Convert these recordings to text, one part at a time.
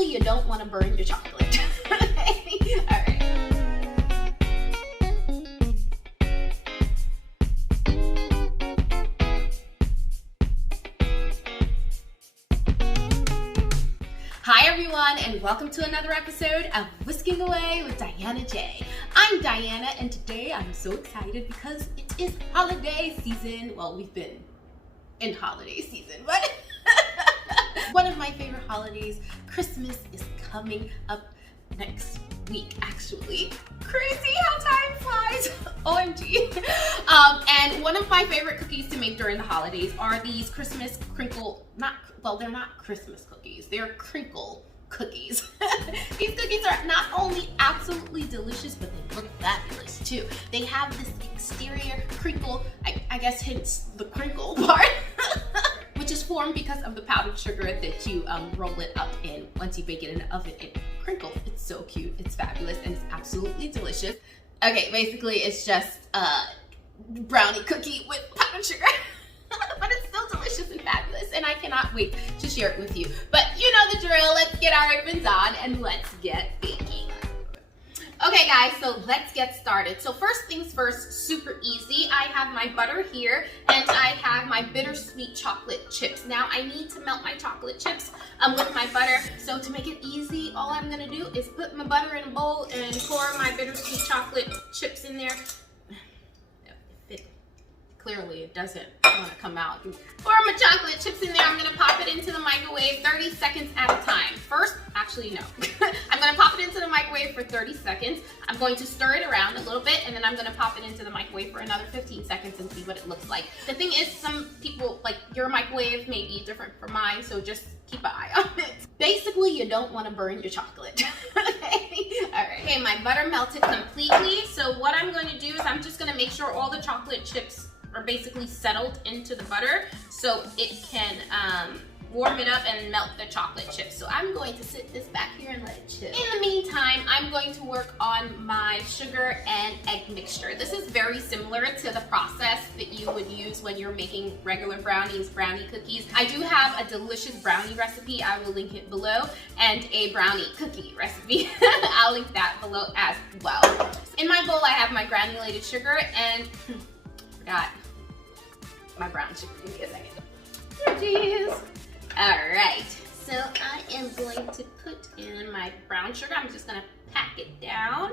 Basically, you don't want to burn your chocolate. All right. Hi everyone, and welcome to another episode of Whisking Away with Diana J. I'm Diana, and today I'm so excited because it is holiday season. Well, we've been in holiday season, but one of my favorite holidays, Christmas, is coming up next week, actually. Crazy how time flies. OMG. And one of my favorite cookies to make during the holidays are these Christmas crinkle, they're not Christmas cookies, they're crinkle cookies. These cookies are not only absolutely delicious, but they look fabulous too. They have this exterior crinkle, I guess hence the crinkle part, which is formed because of the powdered sugar that you roll it up in. Once you bake it in the oven, it crinkles. It's so cute, it's fabulous, and it's absolutely delicious. Okay, basically it's just a brownie cookie with powdered sugar. But it's still delicious and fabulous, and I cannot wait to share it with you. But you know the drill, let's get our ribbons on and let's get baking. Okay guys, so let's get started. So first things first, super easy. I have my butter here, and I have my bittersweet chocolate chips. Now I need to melt my chocolate chips with my butter. So to make it easy, all I'm gonna do is put my butter in a bowl and pour my bittersweet chocolate chips in there. Clearly it doesn't want to come out. Pour my chocolate chips in there. I'm gonna pop it into the microwave 30 seconds at a time. First, actually no. I'm gonna pop it into the microwave for 30 seconds. I'm going to stir it around a little bit, and then I'm gonna pop it into the microwave for another 15 seconds and see what it looks like. The thing is, some people, like, your microwave may be different from mine, so just keep an eye on it. Basically, you don't want to burn your chocolate. Okay? All right. Okay, my butter melted completely. So what I'm going to do is I'm just going to make sure all the chocolate chips are basically settled into the butter so it can warm it up and melt the chocolate chips. So I'm going to sit this back here and let it chill. In the meantime, I'm going to work on my sugar and egg mixture. This is very similar to the process that you would use when you're making regular brownies, brownie cookies. I do have a delicious brownie recipe, I will link it below, and a brownie cookie recipe. I'll link that below as well. In my bowl, I have my granulated sugar and forgot my brown sugar. Give me a second. Jeez. All right, so I am going to put in my brown sugar. I'm just gonna pack it down.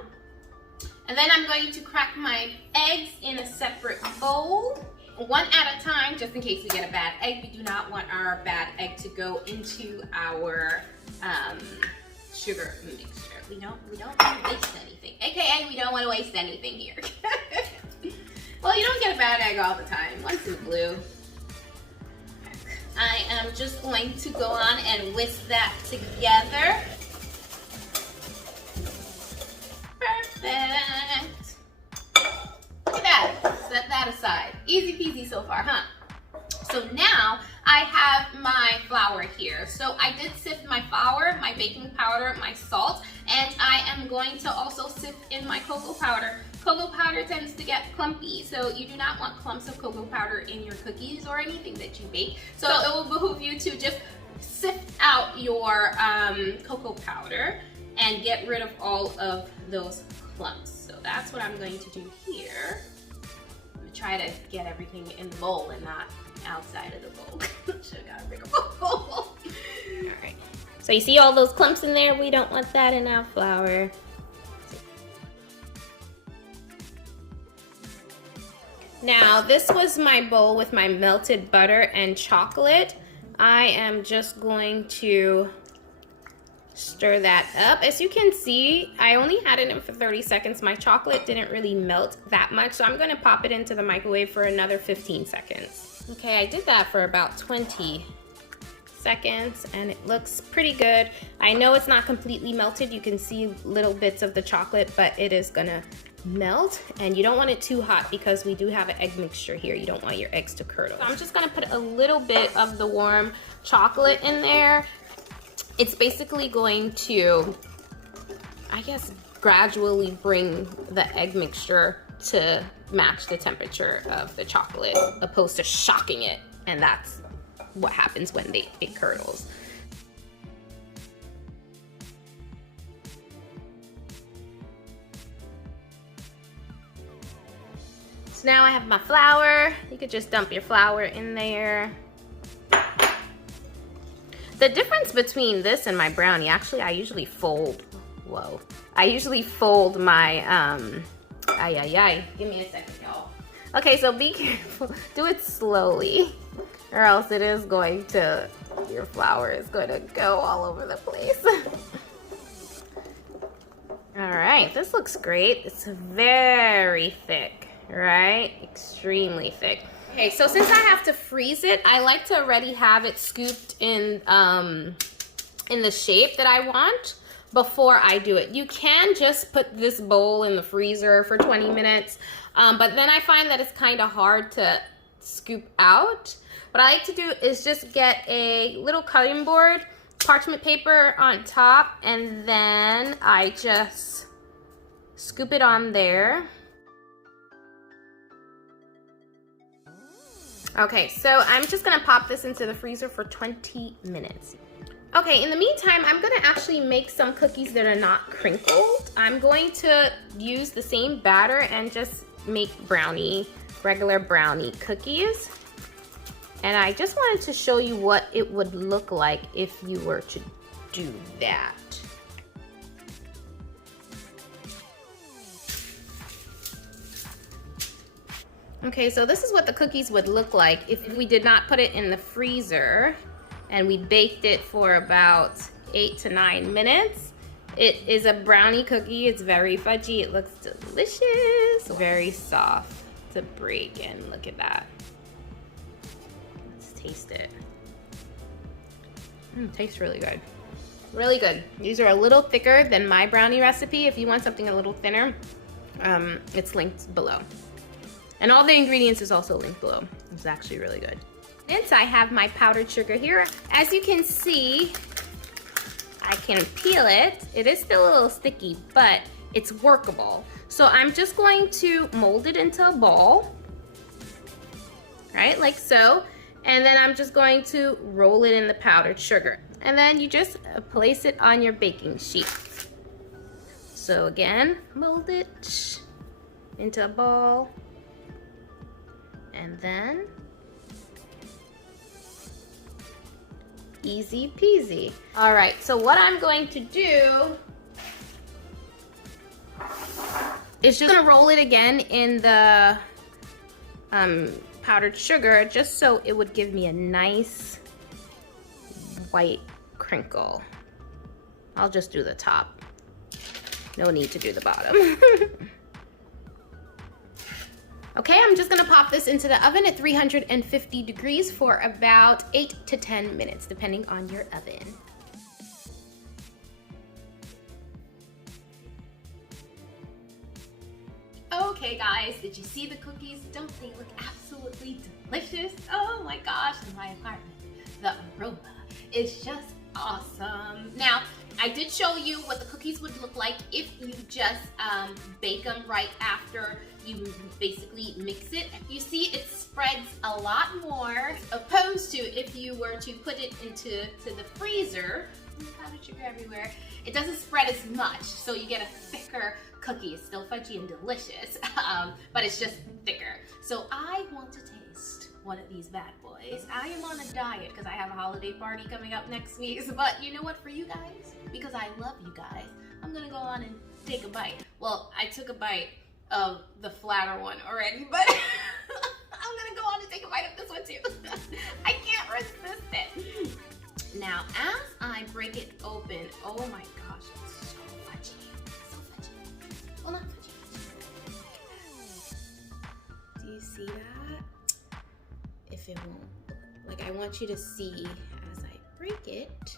And then I'm going to crack my eggs in a separate bowl, one at a time, just in case we get a bad egg. We do not want our bad egg to go into our sugar mixture. We don't want to waste anything. AKA, we don't want to waste anything here. Well, you don't get a bad egg all the time. Once in a blue. I am just going to go on and whisk that together. Perfect. Look at that. Set that aside. Easy peasy so far, huh? So now I have my flour here. So I did sift my flour, my baking powder, my salt, and I am going to also sift in my cocoa powder. Cocoa powder tends to get clumpy, so you do not want clumps of cocoa powder in your cookies or anything that you bake. So it will behoove you to just sift out your cocoa powder and get rid of all of those clumps. So that's what I'm going to do here. I'm gonna try to get everything in the bowl and not outside of the bowl. Should have got a bigger bowl. All right. So you see all those clumps in there? We don't want that in our flour. Now, this was my bowl with my melted butter and chocolate. I am just going to stir that up. As you can see, I only had it in for 30 seconds. My chocolate didn't really melt that much, so I'm gonna pop it into the microwave for another 15 seconds. Okay, I did that for about 20 seconds, and it looks pretty good. I know it's not completely melted. You can see little bits of the chocolate, but it is gonna melt, and you don't want it too hot because we do have an egg mixture here. You don't want your eggs to curdle. So I'm just gonna put a little bit of the warm chocolate in there. It's basically going to, I guess, gradually bring the egg mixture to match the temperature of the chocolate, opposed to shocking it, and that's what happens when it curdles. So now I have my flour. You could just dump your flour in there. The difference between this and my brownie, actually I usually fold, I usually fold my, give me a second, y'all. Okay, so be careful, do it slowly, or else it is going to, your flour is going to go all over the place. All right, this looks great. It's very thick, right? Extremely thick. Okay, so since I have to freeze it, I like to already have it scooped in the shape that I want before I do it. You can just put this bowl in the freezer for 20 minutes, but then I find that it's kind of hard to scoop out. What I like to do is just get a little cutting board, parchment paper on top, and then I just scoop it on there. Okay, so I'm just gonna pop this into the freezer for 20 minutes. Okay, in the meantime, I'm gonna actually make some cookies that are not crinkled. I'm going to use the same batter and just make regular brownie cookies. And I just wanted to show you what it would look like if you were to do that. Okay, so this is what the cookies would look like if we did not put it in the freezer and we baked it for about 8 to 9 minutes. It is a brownie cookie. It's very fudgy. It looks delicious. Very soft to break, and look at that. Let's taste it. Tastes really good. Really good. These are a little thicker than my brownie recipe. If you want something a little thinner, it's linked below. And all the ingredients is also linked below. It's actually really good. Since I have my powdered sugar here, as you can see, I can peel it. It is still a little sticky, but it's workable. So I'm just going to mold it into a ball, right, like so. And then I'm just going to roll it in the powdered sugar. And then you just place it on your baking sheet. So again, mold it into a ball. And then, easy peasy. All right, so what I'm going to do is just gonna roll it again in the powdered sugar, just so it would give me a nice white crinkle. I'll just do the top. No need to do the bottom. Okay, I'm just gonna pop this into the oven at 350 degrees for about 8 to 10 minutes, depending on your oven. Okay guys, did you see the cookies? Don't they look absolutely delicious? Oh my gosh, in my apartment, the aroma is just awesome. Now, I did show you what the cookies would look like if you just bake them right after you basically mix it. You see it spreads a lot more opposed to if you were to put it into the freezer. Powdered sugar everywhere. It doesn't spread as much, so you get a thicker cookie. It's still fudgy and delicious, but it's just thicker. So I want to taste one of these bad boys. I am on a diet because I have a holiday party coming up next week, but you know what, for you guys, because I love you guys, I'm gonna go on and take a bite. Well, I took a bite of the flatter one already, but I'm gonna go on and take a bite of this one too. I can't resist it. Now, as I break it open, oh my gosh, it's so fudgy, so fudgy. Well, not fudgy. Do you see that? If it won't, like, I want you to see as I break it.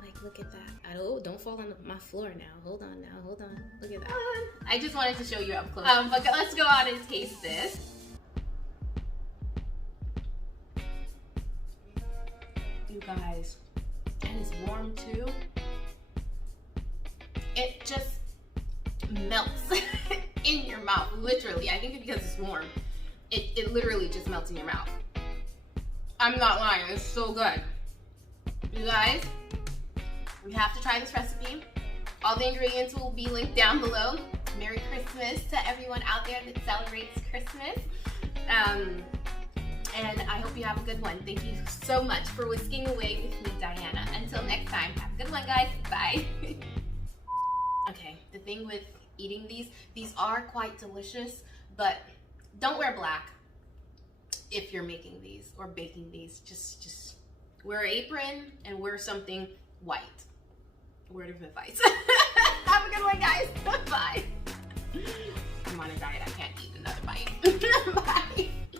Like, look at that. Oh, don't fall on my floor now. Hold on now, hold on. Look at that. I just wanted to show you up close. But let's go on and taste this. You guys, and it's warm too. It just melts in your mouth, literally. I think it's because it's warm. It literally just melts in your mouth. I'm not lying, it's so good. You guys, we have to try this recipe. All the ingredients will be linked down below. Merry Christmas. Christmas to everyone out there that celebrates Christmas. And I hope you have a good one. Thank you so much for whisking away with me, Diana. Until next time, have a good one, guys. Bye. Okay, the thing with eating these are quite delicious, but don't wear black if you're making these or baking these. Just wear an apron and wear something white. Word of advice. Have a good one, guys. Bye. I'm on a diet. I can't eat another bite.